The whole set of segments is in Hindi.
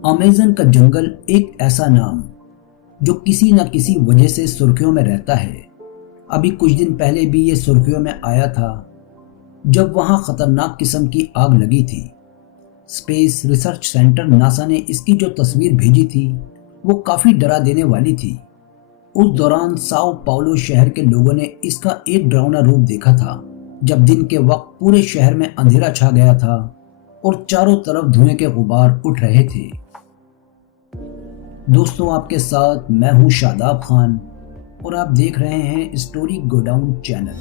अमेज़न का जंगल एक ऐसा नाम जो किसी न किसी वजह से सुर्खियों में रहता है। अभी कुछ दिन पहले भी ये सुर्खियों में आया था जब वहां खतरनाक किस्म की आग लगी थी। स्पेस रिसर्च सेंटर नासा ने इसकी जो तस्वीर भेजी थी वो काफी डरा देने वाली थी। उस दौरान साओ पाउलो शहर के लोगों ने इसका एक डरावना रूप देखा था, जब दिन के वक्त पूरे शहर में अंधेरा छा गया था और चारों तरफ धुएं के गुबार उठ रहे थे। दोस्तों, आपके साथ मैं हूं शादाब खान और आप देख रहे हैं स्टोरी गोडाउन चैनल,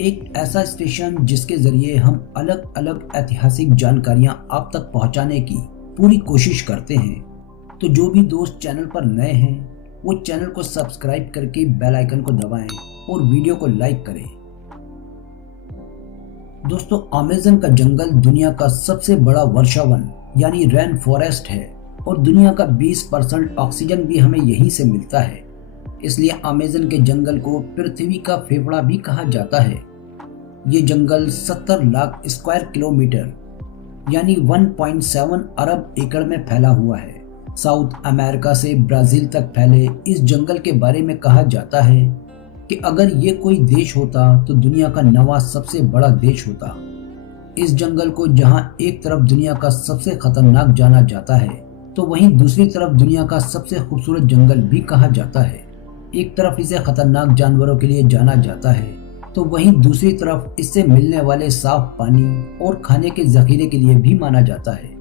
एक ऐसा स्टेशन जिसके जरिए हम अलग अलग ऐतिहासिक जानकारियां आप तक पहुंचाने की पूरी कोशिश करते हैं। तो जो भी दोस्त चैनल पर नए हैं वो चैनल को सब्सक्राइब करके बेल आइकन को दबाएं और वीडियो को लाइक करें। दोस्तों, अमेज़न का जंगल दुनिया का सबसे बड़ा वर्षावन यानी रेन फॉरेस्ट है और दुनिया का 20% ऑक्सीजन भी हमें यहीं से मिलता है। इसलिए अमेज़न के जंगल को पृथ्वी का फेफड़ा भी कहा जाता है। ये जंगल 70 लाख स्क्वायर किलोमीटर यानी 1.7 अरब एकड़ में फैला हुआ है। साउथ अमेरिका से ब्राजील तक फैले इस जंगल के बारे में कहा जाता है कि अगर ये कोई देश होता तो दुनिया का 9वां सबसे बड़ा देश होता। इस जंगल को जहां एक तरफ दुनिया का सबसे खतरनाक जाना जाता है तो वहीं दूसरी तरफ दुनिया का सबसे खूबसूरत जंगल भी कहा जाता है। एक तरफ इसे खतरनाक जानवरों के लिए जाना जाता है तो वहीं दूसरी तरफ इससे मिलने वाले साफ पानी और खाने के जखीरे के लिए भी माना जाता है।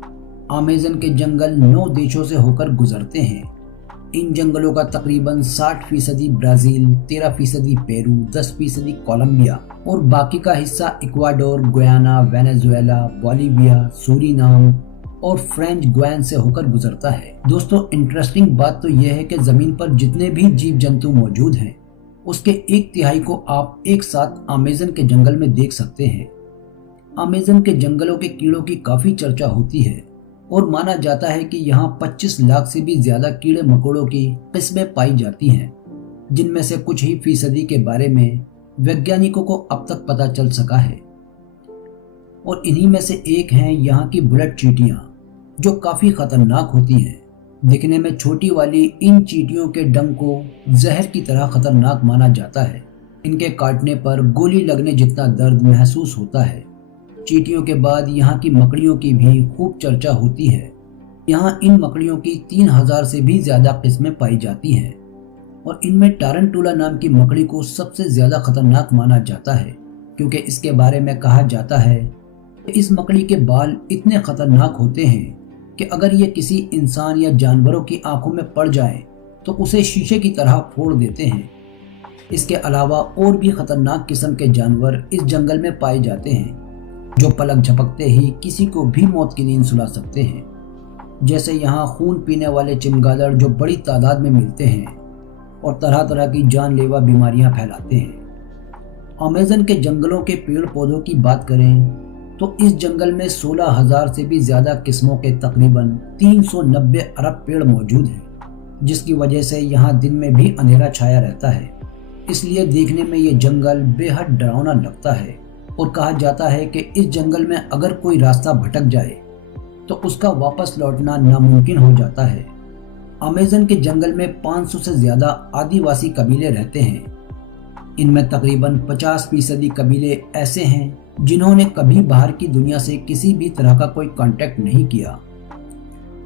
अमेज़न के जंगल 9 देशों से होकर गुजरते हैं। इन जंगलों का तकरीबन 60% ब्राजील, 13% पेरू, 10% कोलंबिया और बाकी का हिस्सा Ecuador, Guyana, Venezuela, Bolivia, Suriname और फ्रेंच गुयाना से होकर गुजरता है। दोस्तों, इंटरेस्टिंग बात तो यह है कि जमीन पर जितने भी जीव जंतु मौजूद हैं उसके 1/3 को आप एक साथ अमेज़न के जंगल में देख सकते हैं। अमेज़न के जंगलों के कीड़ों की काफी चर्चा होती है और माना जाता है कि यहाँ 25 लाख से भी ज्यादा कीड़े मकोड़ों की किस्में पाई जाती हैं, जिनमें से कुछ ही फीसदी के बारे में वैज्ञानिकों को अब तक पता चल सका है। और इन्हीं में से एक हैं यहाँ की बुलेट चींटियां, जो काफी खतरनाक होती हैं। दिखने में छोटी वाली इन चींटियों के डंक को जहर की तरह खतरनाक माना जाता है। इनके काटने पर गोली लगने जितना दर्द महसूस होता है। चींटियों के बाद यहाँ की मकड़ियों की भी खूब चर्चा होती है। यहाँ इन मकड़ियों की 3000 से भी ज्यादा किस्में पाई जाती हैं और इनमें टारंटुला नाम की मकड़ी को सबसे ज्यादा खतरनाक माना जाता है, क्योंकि इसके बारे में कहा जाता है कि इस मकड़ी के बाल इतने खतरनाक होते हैं कि अगर ये किसी इंसान या जानवरों की आंखों में पड़ जाए तो उसे शीशे की तरह फोड़ देते हैं। इसके अलावा और भी खतरनाक किस्म के जानवर इस जंगल में पाए जाते हैं, जो पलक झपकते ही किसी को भी मौत की नींद सुला सकते हैं। जैसे यहाँ खून पीने वाले चमगादड़ जो बड़ी तादाद में मिलते हैं और तरह तरह की जानलेवा बीमारियां फैलाते हैं। अमेज़न के जंगलों के पेड़ पौधों की बात करें तो इस जंगल में 16,000 से भी ज्यादा किस्मों के तकरीबन 390 अरब पेड़ मौजूद हैं, जिसकी वजह से यहाँ दिन में भी अंधेरा छाया रहता है। इसलिए देखने में ये जंगल बेहद डरावना लगता है और कहा जाता है कि इस जंगल में अगर कोई रास्ता भटक जाए तो उसका वापस लौटना नामुमकिन हो जाता है। अमेज़न के जंगल में 500 से ज्यादा आदिवासी कबीले रहते हैं। इनमें तकरीबन 50% कबीले ऐसे हैं जिन्होंने कभी बाहर की दुनिया से किसी भी तरह का कोई कांटेक्ट नहीं किया।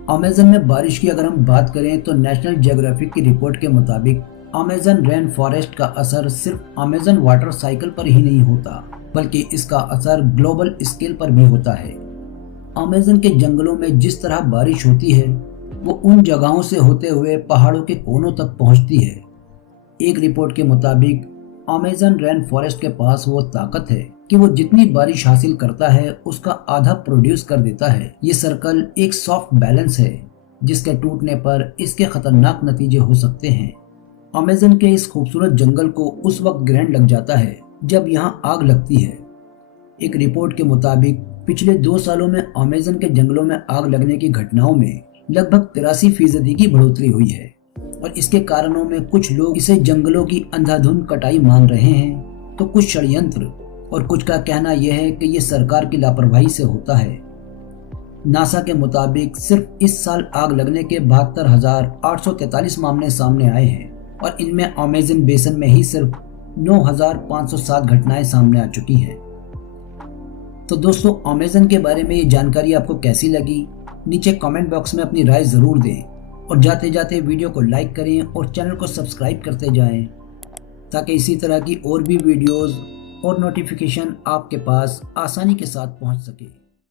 अमेज़न में बारिश की अगर हम बात करें तो नेशनल जियोग्राफिक की रिपोर्ट के मुताबिक अमेज़न रेन फॉरेस्ट का असर सिर्फ अमेज़न वाटर साइकिल पर ही नहीं होता, बल्कि इसका असर ग्लोबल स्केल पर भी होता है। अमेज़न के जंगलों में जिस तरह बारिश होती है वो उन जगहों से होते हुए पहाड़ों के कोनों तक पहुंचती है। एक रिपोर्ट के मुताबिक अमेज़न रेन फॉरेस्ट के पास वो ताकत है कि वो जितनी बारिश हासिल करता है उसका आधा प्रोड्यूस कर देता है। ये सर्कल एक सॉफ्ट बैलेंस है जिसके टूटने पर इसके खतरनाक नतीजे हो सकते हैं। अमेज़न के इस खूबसूरत जंगल को उस वक्त ग्रहण लग जाता है जब यहाँ आग लगती है। एक रिपोर्ट के मुताबिक पिछले 2 सालों में अमेज़न के जंगलों में आग लगने की घटनाओं में लगभग 83% की बढ़ोतरी हुई है और इसके कारणों में कुछ लोग इसे जंगलों की अंधाधुंध कटाई मान रहे हैं तो कुछ षड्यंत्र और कुछ का कहना यह है कि यह सरकार की लापरवाही से होता है। नासा के मुताबिक सिर्फ इस साल आग लगने के 72,843 मामले सामने आए हैं और इनमें अमेज़न बेसन में ही सिर्फ 9,507 घटनाएं सामने आ चुकी हैं। तो दोस्तों, अमेज़न के बारे में ये जानकारी आपको कैसी लगी? नीचे कमेंट बॉक्स में अपनी राय ज़रूर दें और जाते जाते वीडियो को लाइक करें और चैनल को सब्सक्राइब करते जाएं ताकि इसी तरह की और भी वीडियोस और नोटिफिकेशन आपके पास आसानी के साथ पहुंच सके।